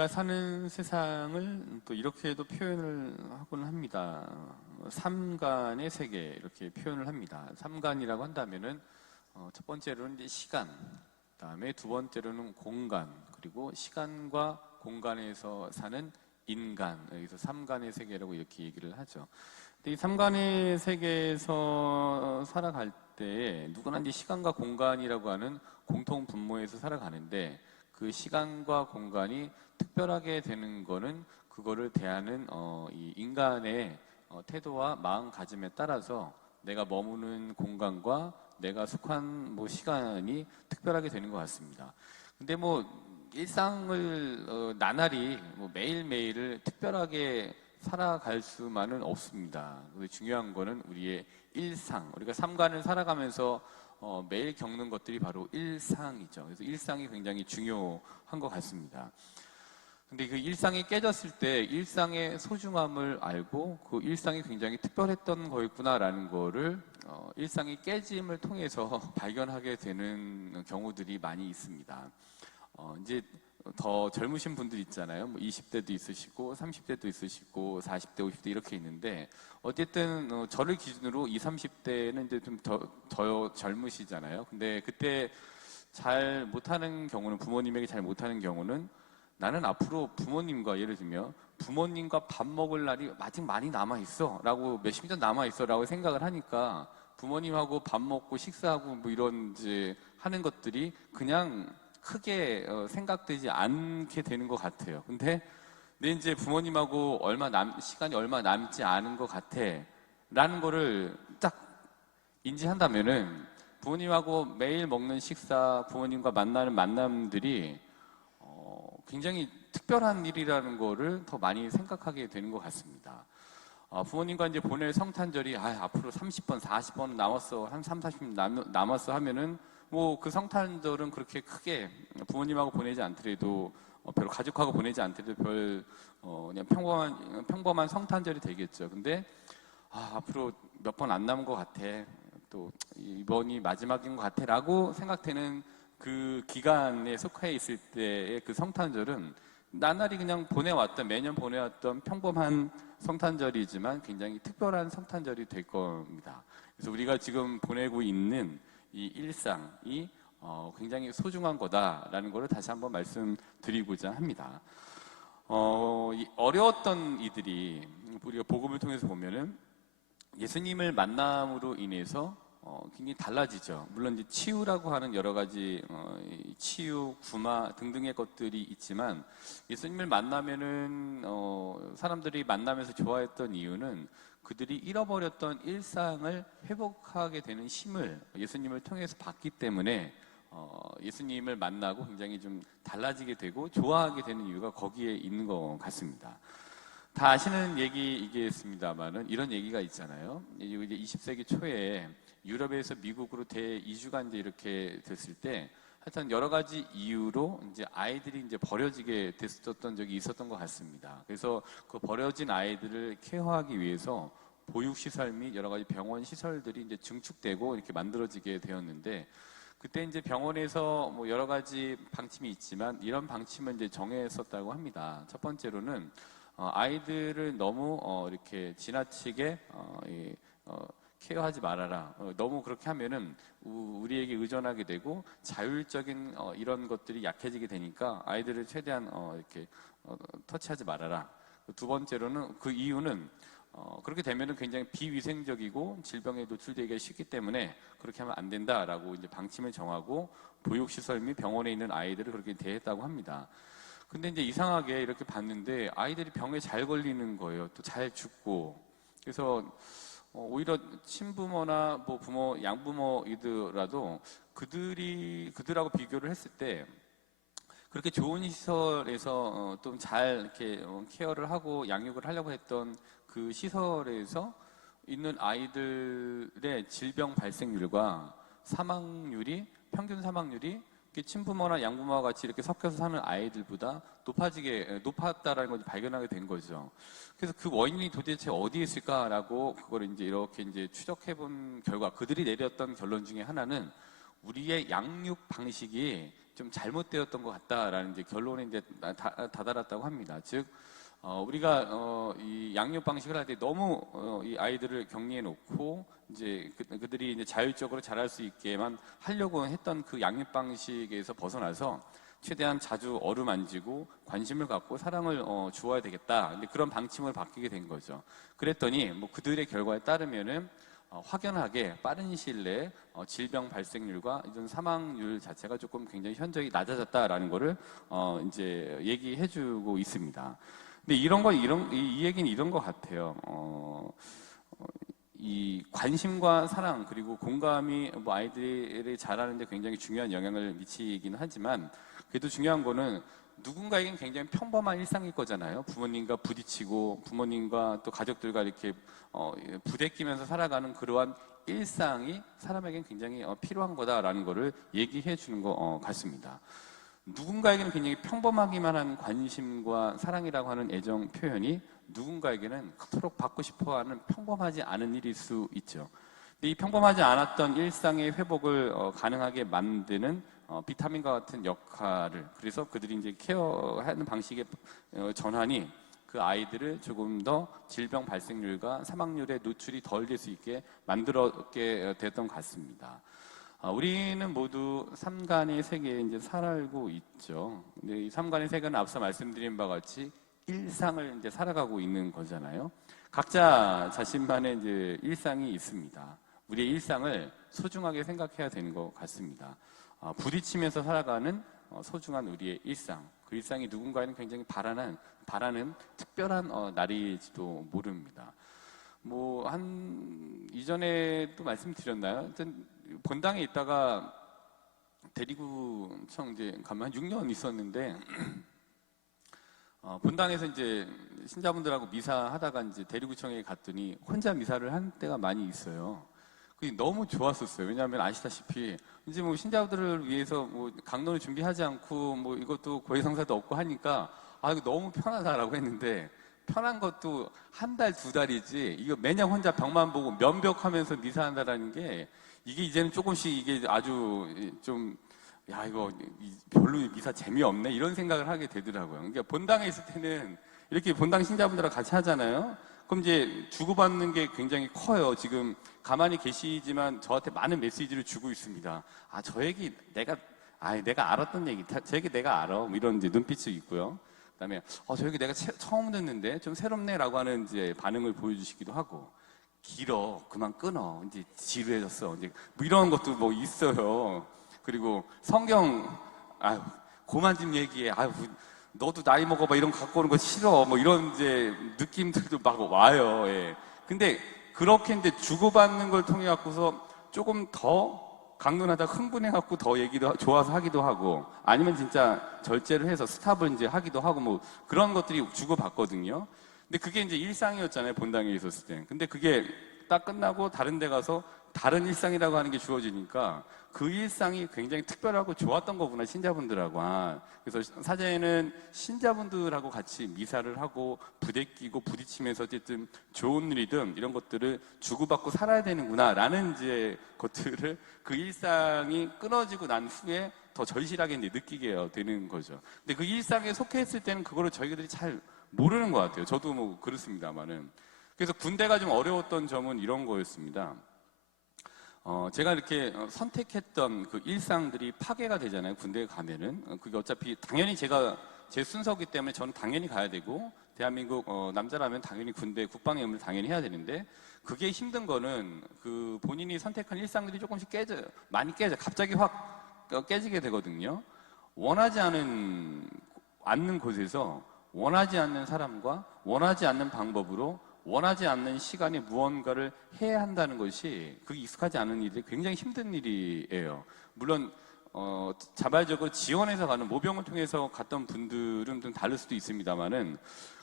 우리가 사는 세상을 또 이렇게도 표현을 하곤 합니다. 삼간의 세계 이렇게 표현을 합니다. 삼간이라고 한다면은 첫 번째로는 이제 시간, 그다음에 두 번째로는 공간, 그리고 시간과 공간에서 사는 인간, 여기서 삼간의 세계라고 이렇게 얘기를 하죠. 근데 이 삼간의 세계에서 살아갈 때 누구나 이제 시간과 공간이라고 하는 공통 분모에서 살아가는데, 그 시간과 공간이 특별하게 되는 거는 그거를 대하는 이 인간의 태도와 마음가짐에 따라서 내가 머무는 공간과 내가 속한 시간이 특별하게 되는 것 같습니다. 근데 일상을 나날이 매일매일을 특별하게 살아갈 수만은 없습니다. 중요한 거는 우리의 일상, 우리가 삼간을 살아가면서 매일 겪는 것들이 바로 일상이죠. 그래서 일상이 굉장히 중요한 것 같습니다. 근데 그 일상이 깨졌을 때 일상의 소중함을 알고 그 일상이 굉장히 특별했던 거였구나라는 거를 일상이 깨짐을 통해서 발견하게 되는 경우들이 많이 있습니다. 이제 더 젊으신 분들 있잖아요. 20대도 있으시고 30대도 있으시고 40대, 50대 이렇게 있는데, 어쨌든 저를 기준으로 20, 30대는 이제 좀 더 젊으시잖아요. 근데 그때 잘 못하는 경우는, 부모님에게 잘 못하는 경우는, 나는 앞으로 부모님과, 예를 들면 부모님과 밥 먹을 날이 아직 많이 남아있어 라고, 몇십 년 남아있어 라고 생각을 하니까 부모님하고 밥 먹고 식사하고 이런 이제 하는 것들이 그냥 크게 생각되지 않게 되는 것 같아요. 근데 이제 부모님하고 시간이 얼마 남지 않은 것 같아 라는 거를 딱 인지한다면은, 부모님하고 매일 먹는 식사, 부모님과 만나는 만남들이 굉장히 특별한 일이라는 거를 더 많이 생각하게 되는 것 같습니다. 부모님과 이제 보낼 성탄절이 앞으로 30번, 40번 남았어, 한 3, 40분 남았어 하면은 그 성탄절은 그렇게 크게 부모님하고 보내지 않더라도, 별 가족하고 보내지 않더라도 그냥 평범한 성탄절이 되겠죠. 근데 앞으로 몇 번 안 남은 것 같아, 또 이번이 마지막인 것 같아 라고 생각되는 그 기간에 속해 있을 때의 그 성탄절은 나날이 그냥 매년 보내왔던 평범한 성탄절이지만 굉장히 특별한 성탄절이 될 겁니다. 그래서 우리가 지금 보내고 있는 이 일상이 굉장히 소중한 거다라는 것을 다시 한번 말씀드리고자 합니다. 어려웠던 이들이, 우리가 복음을 통해서 보면은 예수님을 만남으로 인해서 굉장히 달라지죠. 물론 이제 치유라고 하는 여러 가지 치유, 구마 등등의 것들이 있지만, 예수님을 만나면은 사람들이 만나면서 좋아했던 이유는 그들이 잃어버렸던 일상을 회복하게 되는 힘을 예수님을 통해서 받기 때문에 예수님을 만나고 굉장히 좀 달라지게 되고 좋아하게 되는 이유가 거기에 있는 것 같습니다. 다 아시는 얘기이겠습니다만은 이런 얘기가 있잖아요. 이제 20세기 초에 유럽에서 미국으로 대이주가 이제 이렇게 됐을 때, 하여튼 여러 가지 이유로 이제 아이들이 이제 버려지게 됐었던 적이 있었던 것 같습니다. 그래서 그 버려진 아이들을 케어하기 위해서 보육시설 및 여러 가지 병원 시설들이 이제 증축되고 이렇게 만들어지게 되었는데, 그때 이제 병원에서 여러 가지 방침이 있지만 이런 방침을 이제 정했었다고 합니다. 첫 번째로는 아이들을 너무 이렇게 지나치게 케어하지 말아라. 너무 그렇게 하면은 우리에게 의존하게 되고 자율적인 이런 것들이 약해지게 되니까 아이들을 최대한 이렇게 터치하지 말아라. 두 번째로는, 그 이유는 그렇게 되면은 굉장히 비위생적이고 질병에 노출되기가 쉽기 때문에 그렇게 하면 안 된다라고 이제 방침을 정하고 보육시설 및 병원에 있는 아이들을 그렇게 대했다고 합니다. 근데 이제 이상하게 이렇게 봤는데 아이들이 병에 잘 걸리는 거예요. 또 잘 죽고. 그래서 오히려 친부모나 부모, 양부모이더라도 그들하고 비교를 했을 때 그렇게 좋은 시설에서 좀 잘 이렇게 케어를 하고 양육을 하려고 했던 그 시설에서 있는 아이들의 질병 발생률과 평균 사망률이 친부모나 양부모와 같이 이렇게 섞여서 사는 아이들보다 높았다라는 걸 발견하게 된 거죠. 그래서 그 원인이 도대체 어디에 있을까라고 그걸 이제 이렇게 이제 추적해 본 결과, 그들이 내렸던 결론 중에 하나는 우리의 양육 방식이 좀 잘못되었던 것 같다라는 이제 결론에 이제 다다랐다고 합니다. 즉 우리가 이 양육 방식을 할 때 너무 이 아이들을 격리해 놓고 이제 그들이 이제 자율적으로 자랄 수 있게만 하려고 했던 그 양육 방식에서 벗어나서 최대한 자주 어루만지고 관심을 갖고 사랑을 주어야 되겠다. 근데 그런 방침을 바뀌게 된 거죠. 그랬더니 뭐 그들의 결과에 따르면은 확연하게 빠른 시일 내에 질병 발생률과 이런 사망률 자체가 조금 굉장히 현저히 낮아졌다라는 거를 이제 얘기해주고 있습니다. 근데 이 얘기는 이런 것 같아요. 이 관심과 사랑 그리고 공감이 뭐 아이들이 자라는데 굉장히 중요한 영향을 미치긴 하지만 그래도 중요한 거는 누군가에겐 굉장히 평범한 일상일 거잖아요. 부모님과 부딪히고 부모님과 또 가족들과 이렇게 부대끼면서 살아가는 그러한 일상이 사람에겐 굉장히 필요한 거다라는 거를 얘기해 주는 것 같습니다. 누군가에게는 굉장히 평범하기만 한 관심과 사랑이라고 하는 애정 표현이 누군가에게는 그토록 받고 싶어하는 평범하지 않은 일일 수 있죠. 근데 이 평범하지 않았던 일상의 회복을 가능하게 만드는 비타민과 같은 역할을, 그래서 그들이 이제 케어하는 방식의 전환이 그 아이들을 조금 더 질병 발생률과 사망률에 노출이 덜 될 수 있게 만들었게 됐던 것 같습니다. 우리는 모두 삼간의 세계에 이제 살고 있죠. 근데 이 삼간의 세계는 앞서 말씀드린 바와 같이 일상을 이제 살아가고 있는 거잖아요. 각자 자신만의 이제 일상이 있습니다. 우리의 일상을 소중하게 생각해야 되는 것 같습니다. 부딪히면서 살아가는 소중한 우리의 일상. 그 일상이 누군가에는 굉장히 바라는 특별한 날일지도 모릅니다. 이전에도 말씀드렸나요? 하여튼 본당에 있다가 대리구청 이제 가면 한 6년 있었는데, 본당에서 이제 신자분들하고 미사하다가 이제 대리구청에 갔더니 혼자 미사를 한 때가 많이 있어요. 그게 너무 좋았었어요. 왜냐하면 아시다시피 이제 뭐 신자들을 위해서 뭐 강론을 준비하지 않고 뭐 이것도 고해성사도 없고 하니까 이거 너무 편하다라고 했는데, 편한 것도 한 달, 두 달이지 이거 매년 혼자 벽만 보고 면벽하면서 미사한다라는 게 이게 이제는 조금씩 이게 아주 좀 이거 별로 미사 재미없네 이런 생각을 하게 되더라고요. 그러니까 본당에 있을 때는 이렇게 본당 신자분들하고 같이 하잖아요. 그럼 이제 주고받는 게 굉장히 커요. 지금 가만히 계시지만 저한테 많은 메시지를 주고 있습니다. 저 얘기 내가 알았던 얘기, 저 얘기 내가 알아. 뭐 이런 이제 눈빛이 있고요. 그다음에 저 얘기 내가 처음 듣는데 좀 새롭네라고 하는 이제 반응을 보여주시기도 하고, 길어 그만 끊어 이제 지루해졌어 이제 뭐 이런 것도 뭐 있어요. 그리고 성경 그만 좀 얘기해. 너도 나이 먹어봐 이런 거 갖고 오는 거 싫어 뭐 이런 이제 느낌들도 막 와요. 예. 근데 그렇게 이제 주고받는 걸 통해 갖고서 조금 더 강론하다 흥분해 갖고 더 얘기도 좋아서 하기도 하고, 아니면 진짜 절제를 해서 스탑을 이제 하기도 하고 뭐 그런 것들이 주고받거든요. 근데 그게 이제 일상이었잖아요, 본당에 있었을 때. 근데 그게 딱 끝나고 다른 데 가서 다른 일상이라고 하는 게 주어지니까 그 일상이 굉장히 특별하고 좋았던 거구나, 신자분들하고. 그래서 사제는 신자분들하고 같이 미사를 하고 부대끼고 부딪히면서 어쨌든 좋은 일이든 이런 것들을 주고받고 살아야 되는구나 라는 이제 것들을 그 일상이 끊어지고 난 후에 더 절실하게 이제 느끼게 되는 거죠. 근데 그 일상에 속해 있을 때는 그거를 저희들이 잘 모르는 것 같아요. 저도 뭐 그렇습니다만은. 그래서 군대가 좀 어려웠던 점은 이런 거였습니다. 제가 이렇게 선택했던 그 일상들이 파괴가 되잖아요. 군대에 가면은. 그게 어차피 당연히 제 순서기 때문에 저는 당연히 가야 되고, 대한민국 남자라면 당연히 군대 국방의 의무를 당연히 해야 되는데, 그게 힘든 거는 그 본인이 선택한 일상들이 조금씩 많이 깨져 갑자기 확 깨지게 되거든요. 원하지 않는 곳에서 원하지 않는 사람과 원하지 않는 방법으로 원하지 않는 시간에 무언가를 해야 한다는 것이, 그게 익숙하지 않은 일이 굉장히 힘든 일이에요. 물론 자발적으로 지원해서 가는, 모병을 통해서 갔던 분들은 좀 다를 수도 있습니다만은,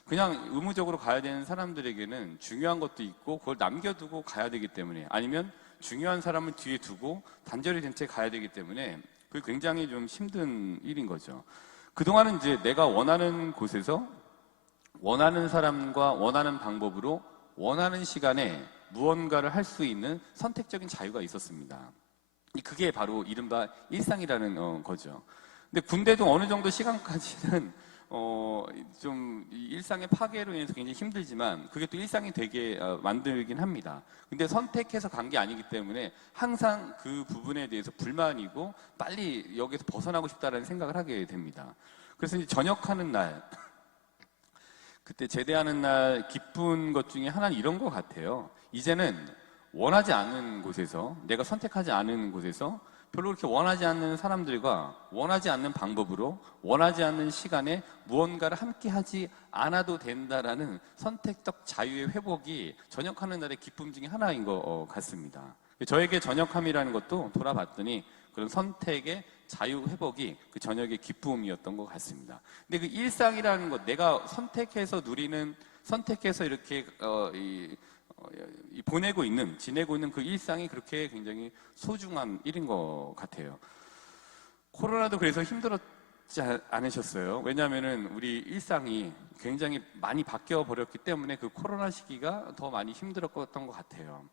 그냥 의무적으로 가야 되는 사람들에게는 중요한 것도 있고 그걸 남겨두고 가야 되기 때문에, 아니면 중요한 사람을 뒤에 두고 단절이 된 채 가야 되기 때문에 그게 굉장히 좀 힘든 일인 거죠. 그동안은 이제 내가 원하는 곳에서 원하는 사람과 원하는 방법으로 원하는 시간에 무언가를 할 수 있는 선택적인 자유가 있었습니다. 그게 바로 이른바 일상이라는 거죠. 근데 군대도 어느 정도 시간까지는 좀 일상의 파괴로 인해서 굉장히 힘들지만 그게 또 일상이 되게 만들긴 합니다. 근데 선택해서 간 게 아니기 때문에 항상 그 부분에 대해서 불만이고 빨리 여기서 벗어나고 싶다라는 생각을 하게 됩니다. 그래서 이제 전역하는 날, 그때 제대하는 날 기쁜 것 중에 하나는 이런 것 같아요. 이제는 원하지 않는 곳에서, 내가 선택하지 않은 곳에서 별로 그렇게 원하지 않는 사람들과 원하지 않는 방법으로 원하지 않는 시간에 무언가를 함께 하지 않아도 된다라는 선택적 자유의 회복이 전역하는 날의 기쁨 중에 하나인 것 같습니다. 저에게 전역함이라는 것도 돌아봤더니 그런 선택의 자유 회복이 그 저녁의 기쁨이었던 것 같습니다. 근데 그 일상이라는 것, 내가 선택해서 누리는, 선택해서 이렇게 보내고 있는, 지내고 있는 그 일상이 그렇게 굉장히 소중한 일인 것 같아요. 코로나도 그래서 힘들었지 않으셨어요? 왜냐하면은 우리 일상이 굉장히 많이 바뀌어 버렸기 때문에 그 코로나 시기가 더 많이 힘들었던 것 같아요.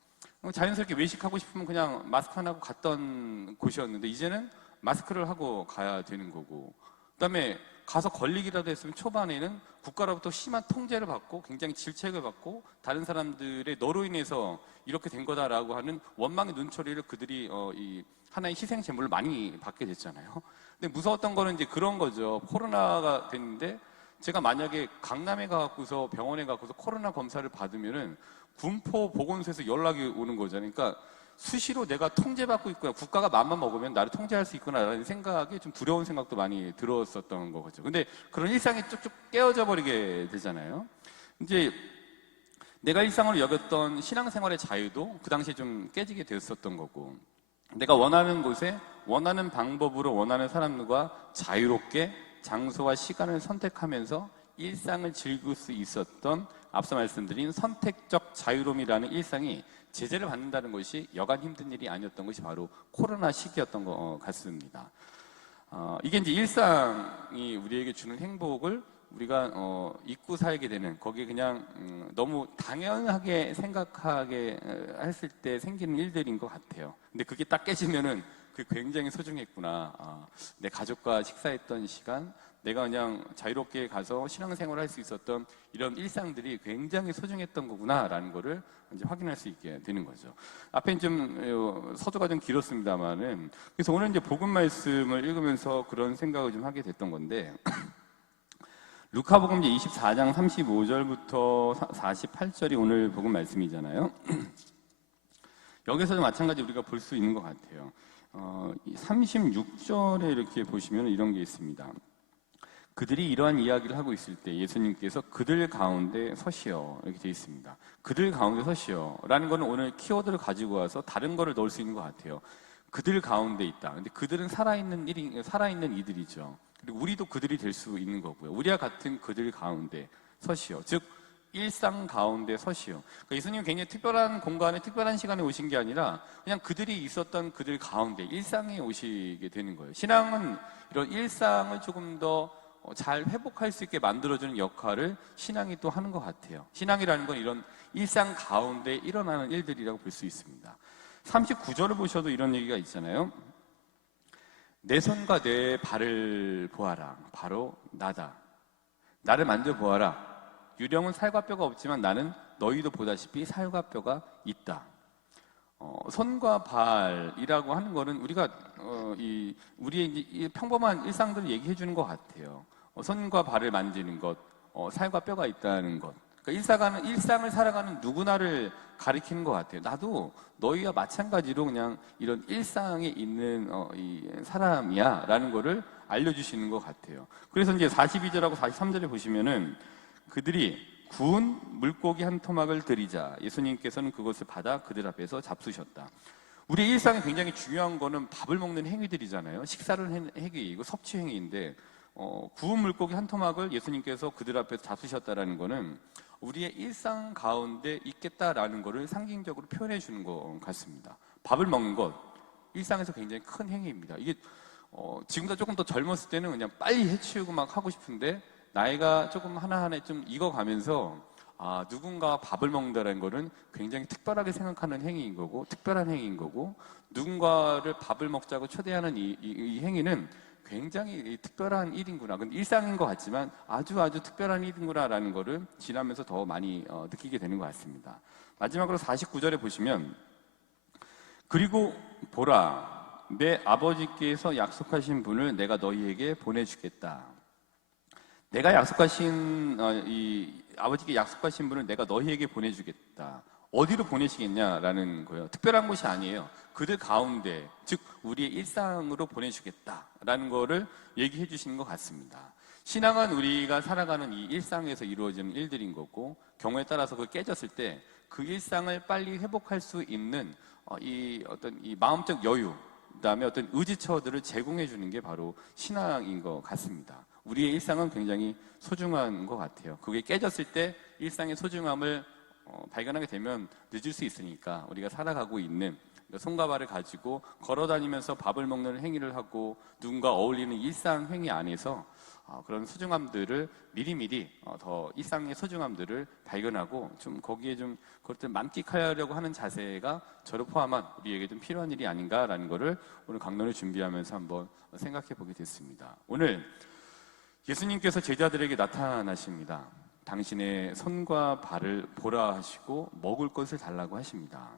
자연스럽게 외식하고 싶으면 그냥 마스크 안 하고 갔던 곳이었는데 이제는 마스크를 하고 가야 되는 거고, 그다음에 가서 걸리기라도 했으면 초반에는 국가로부터 심한 통제를 받고 굉장히 질책을 받고 다른 사람들의 너로 인해서 이렇게 된 거다라고 하는 원망의 눈초리를 그들이 이 하나의 희생 제물을 많이 받게 됐잖아요. 근데 무서웠던 거는 이제 그런 거죠. 코로나가 됐는데 제가 만약에 강남에 가고서 병원에 가고서 코로나 검사를 받으면은 군포 보건소에서 연락이 오는 거잖아요. 그러니까 수시로 내가 통제받고 있구나, 국가가 맘만 먹으면 나를 통제할 수 있구나라는 생각이 좀 두려운 생각도 많이 들었었던 거죠. 근데 그런 일상이 쭉쭉 깨어져 버리게 되잖아요. 이제 내가 일상으로 여겼던 신앙생활의 자유도 그 당시에 좀 깨지게 되었었던 거고, 내가 원하는 곳에 원하는 방법으로 원하는 사람들과 자유롭게 장소와 시간을 선택하면서 일상을 즐길 수 있었던, 앞서 말씀드린 선택적 자유로움이라는 일상이 제재를 받는다는 것이 여간 힘든 일이 아니었던 것이 바로 코로나 시기였던 것 같습니다. 이게 이제 일상이 우리에게 주는 행복을 우리가 잊고 살게 되는, 거기에 그냥 너무 당연하게 생각하게 했을 때 생기는 일들인 것 같아요. 근데 그게 딱 깨지면은 그게 굉장히 소중했구나. 내 가족과 식사했던 시간, 내가 그냥 자유롭게 가서 신앙생활을 할 수 있었던 이런 일상들이 굉장히 소중했던 거구나라는 거를 이제 확인할 수 있게 되는 거죠. 앞에 좀 서두가 좀 길었습니다만은, 그래서 오늘 이제 복음 말씀을 읽으면서 그런 생각을 좀 하게 됐던 건데, 루카복음 24장 35절부터 48절이 오늘 복음 말씀이잖아요. 여기서도 마찬가지 우리가 볼 수 있는 것 같아요. 36절에 이렇게 보시면 이런 게 있습니다. 그들이 이러한 이야기를 하고 있을 때 예수님께서 그들 가운데 서시어, 이렇게 되어 있습니다. 그들 가운데 서시어 라는 거는 오늘 키워드를 가지고 와서 다른 거를 넣을 수 있는 것 같아요. 그들 가운데 있다. 근데 그들은 살아있는 이들이죠. 그리고 우리도 그들이 될 수 있는 거고요. 우리와 같은 그들 가운데 서시어, 즉 일상 가운데 서시어. 그러니까 예수님은 굉장히 특별한 공간에 특별한 시간에 오신 게 아니라 그냥 그들이 있었던 그들 가운데 일상에 오시게 되는 거예요. 신앙은 이런 일상을 조금 더 잘 회복할 수 있게 만들어주는 역할을 신앙이 또 하는 것 같아요. 신앙이라는 건 이런 일상 가운데 일어나는 일들이라고 볼 수 있습니다. 39절을 보셔도 이런 얘기가 있잖아요. 내 손과 내 발을 보아라. 바로 나다. 나를 만져보아라. 유령은 살과 뼈가 없지만 나는 너희도 보다시피 살과 뼈가 있다. 손과 발이라고 하는 거는 우리가 우리의 이 평범한 일상들을 얘기해 주는 것 같아요. 손과 발을 만지는 것, 살과 뼈가 있다는 것. 그러니까 일상을 살아가는 누구나를 가리키는 것 같아요. 나도 너희와 마찬가지로 그냥 이런 일상에 있는 이 사람이야 라는 거를 알려주시는 것 같아요. 그래서 이제 42절하고 43절에 보시면은 그들이 구운 물고기 한 토막을 드리자 예수님께서는 그것을 받아 그들 앞에서 잡수셨다. 우리 일상에 굉장히 중요한 거는 밥을 먹는 행위들이잖아요. 식사를 하는 행위, 이거 섭취 행위인데 구운 물고기 한 토막을 예수님께서 그들 앞에서 잡수셨다라는 거는 우리의 일상 가운데 있겠다라는 거를 상징적으로 표현해 주는 것 같습니다. 밥을 먹는 것, 일상에서 굉장히 큰 행위입니다. 이게 지금보다 조금 더 젊었을 때는 그냥 빨리 해치우고 막 하고 싶은데 나이가 조금 하나하나 좀 익어가면서 누군가와 밥을 먹는다는 거는 굉장히 특별하게 생각하는 행위인 거고 특별한 행위인 거고, 누군가를 밥을 먹자고 초대하는 이 행위는 굉장히 특별한 일인구나. 근데 일상인 것 같지만 아주 아주 특별한 일인구나라는 거를 지나면서 더 많이 느끼게 되는 것 같습니다. 마지막으로 49절에 보시면 그리고 보라 내 아버지께서 약속하신 분을 내가 너희에게 보내주겠다. 내가 약속하신 아버지께 약속하신 분을 내가 너희에게 보내주겠다. 어디로 보내시겠냐라는 거예요. 특별한 곳이 아니에요. 그들 가운데, 즉 우리의 일상으로 보내주겠다라는 거를 얘기해 주시는 것 같습니다. 신앙은 우리가 살아가는 이 일상에서 이루어지는 일들인 거고, 경우에 따라서 그 깨졌을 때 그 일상을 빨리 회복할 수 있는 이 마음적 여유, 그다음에 어떤 의지처들을 제공해 주는 게 바로 신앙인 것 같습니다. 우리의 일상은 굉장히 소중한 것 같아요. 그게 깨졌을 때 일상의 소중함을 발견하게 되면 늦을 수 있으니까 우리가 살아가고 있는 손과 발을 가지고 걸어다니면서 밥을 먹는 행위를 하고 누군가 어울리는 일상 행위 안에서 그런 소중함들을 미리미리 더 일상의 소중함들을 발견하고 좀 거기에 좀 그것들 만끽하려고 하는 자세가 저를 포함한 우리에게 좀 필요한 일이 아닌가라는 거를 오늘 강론을 준비하면서 한번 생각해 보게 됐습니다. 오늘 예수님께서 제자들에게 나타나십니다. 당신의 손과 발을 보라 하시고 먹을 것을 달라고 하십니다.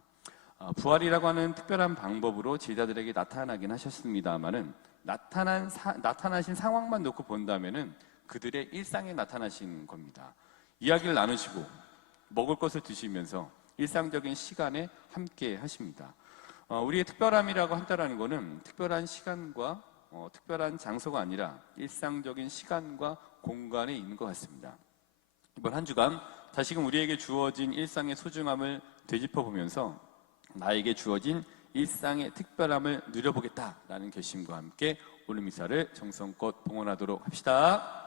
부활이라고 하는 특별한 방법으로 제자들에게 나타나긴 하셨습니다만은 나타나신 상황만 놓고 본다면은 그들의 일상에 나타나신 겁니다. 이야기를 나누시고 먹을 것을 드시면서 일상적인 시간에 함께 하십니다. 우리의 특별함이라고 한다라는 것은 특별한 시간과 특별한 장소가 아니라 일상적인 시간과 공간에 있는 것 같습니다. 이번 한 주간 다시금 우리에게 주어진 일상의 소중함을 되짚어보면서 나에게 주어진 일상의 특별함을 누려보겠다라는 결심과 함께 오늘 미사를 정성껏 봉헌하도록 합시다.